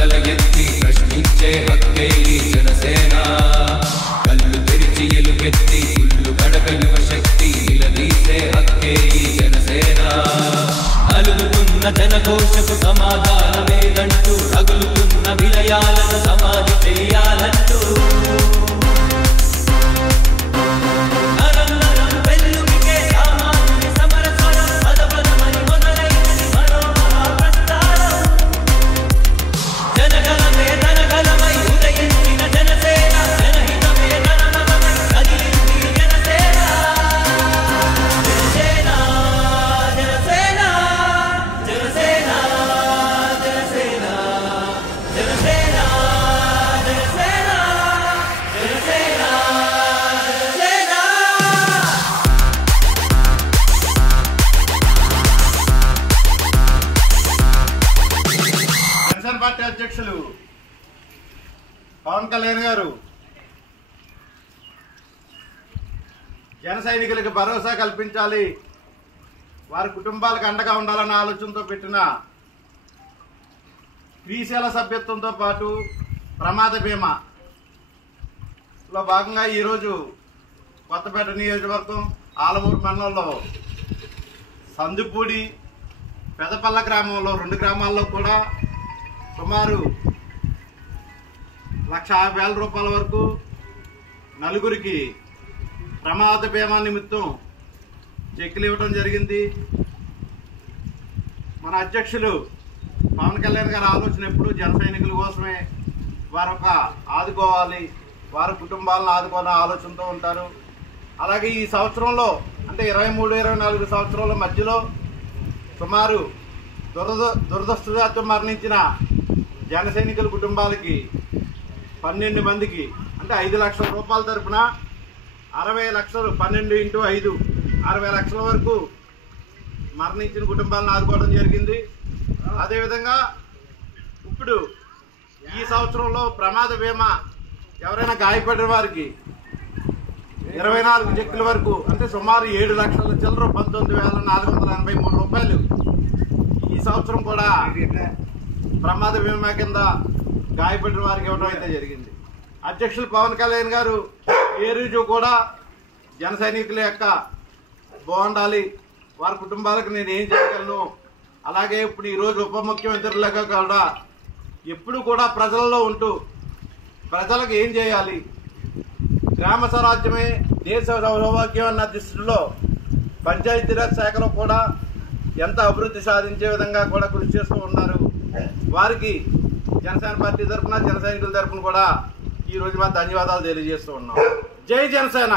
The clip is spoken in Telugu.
తల ఎత్తి ప్రశ్నించే హక్కే ఈ జనసేన. కళ్ళు తెరిచి ఎలుగెత్తి గుళ్ళు గడక యువ శక్తి నిలదీసే హక్కే ఈ జనసేన. అలుగుతున్న జనఘోషకు సమాధానమేదంటూ రగులుతున్న విలయాలను సమాధి చెయ్యాలంటూ పార్టీ అధ్యక్షులు పవన్ కళ్యాణ్ గారు జన సైనికులకు భరోసా కల్పించాలి, వారి కుటుంబాలకు అండగా ఉండాలన్న ఆలోచనతో పెట్టిన శ్రీశైల సభ్యత్వంతో పాటు ప్రమాద బీమాలో భాగంగా ఈరోజు కొత్తపేట నియోజకవర్గం ఆలమూరు మండలంలో సందుపూడి పెదపల్ల గ్రామంలో 2 గ్రామాల్లో కూడా సుమారు 1,50,000 రూపాయల వరకు నలుగురికి ప్రమాద బీమా నిమిత్తం చెక్కులు ఇవ్వడం జరిగింది. మన అధ్యక్షులు పవన్ కళ్యాణ్ గారి ఆలోచన ఎప్పుడు జన సైనికుల కోసమే, వారొక ఆదుకోవాలి, వారి కుటుంబాలను ఆదుకోవాలనే ఆలోచనతో ఉంటారు. అలాగే ఈ సంవత్సరంలో అంటే 23-24 సంవత్సరాల మధ్యలో సుమారు దురదృష్టవశాత్తు మరణించిన జన సైనికుల కుటుంబాలకి 12 మందికి అంటే 5 లక్షల రూపాయల తరపున 60 లక్షలు 12 × 5 60 లక్షల వరకు మరణించిన కుటుంబాలను ఆదుకోవడం జరిగింది. అదేవిధంగా ఇప్పుడు ఈ సంవత్సరంలో ప్రమాద బీమా ఎవరైనా గాయపడిన వారికి 24 చెక్కుల వరకు అంటే సుమారు 7 లక్షల చిల్లర 19,483 రూపాయలు ఈ సంవత్సరం కూడా ప్రమాద బీమా కింద గాయపడిన వారికి ఇవ్వడం అయితే జరిగింది. అధ్యక్షులు పవన్ కళ్యాణ్ గారు ఏ రోజు కూడా జన సైనికుల యొక్క బాగుండాలి, వారి కుటుంబాలకు నేను ఏం చేయగలను, అలాగే ఇప్పుడు ఈరోజు ఉప ముఖ్యమంత్రులుగా కూడా ఎప్పుడు కూడా ప్రజల్లో ఉంటూ ప్రజలకు ఏం చేయాలి, గ్రామ స్వరాజ్యమే దేశ సౌభాగ్యం అన్న దృష్టిలో పంచాయతీరాజ్ శాఖలో కూడా ఎంత అభివృద్ధి సాధించే విధంగా కూడా కృషి చేస్తూ ఉన్నారు. వారికి జనసేన పార్టీ తరఫున జన సైనికుల తరఫున కూడా ఈ రోజు మా ధన్యవాదాలు తెలియజేస్తూ ఉన్నాం. జై జనసేన.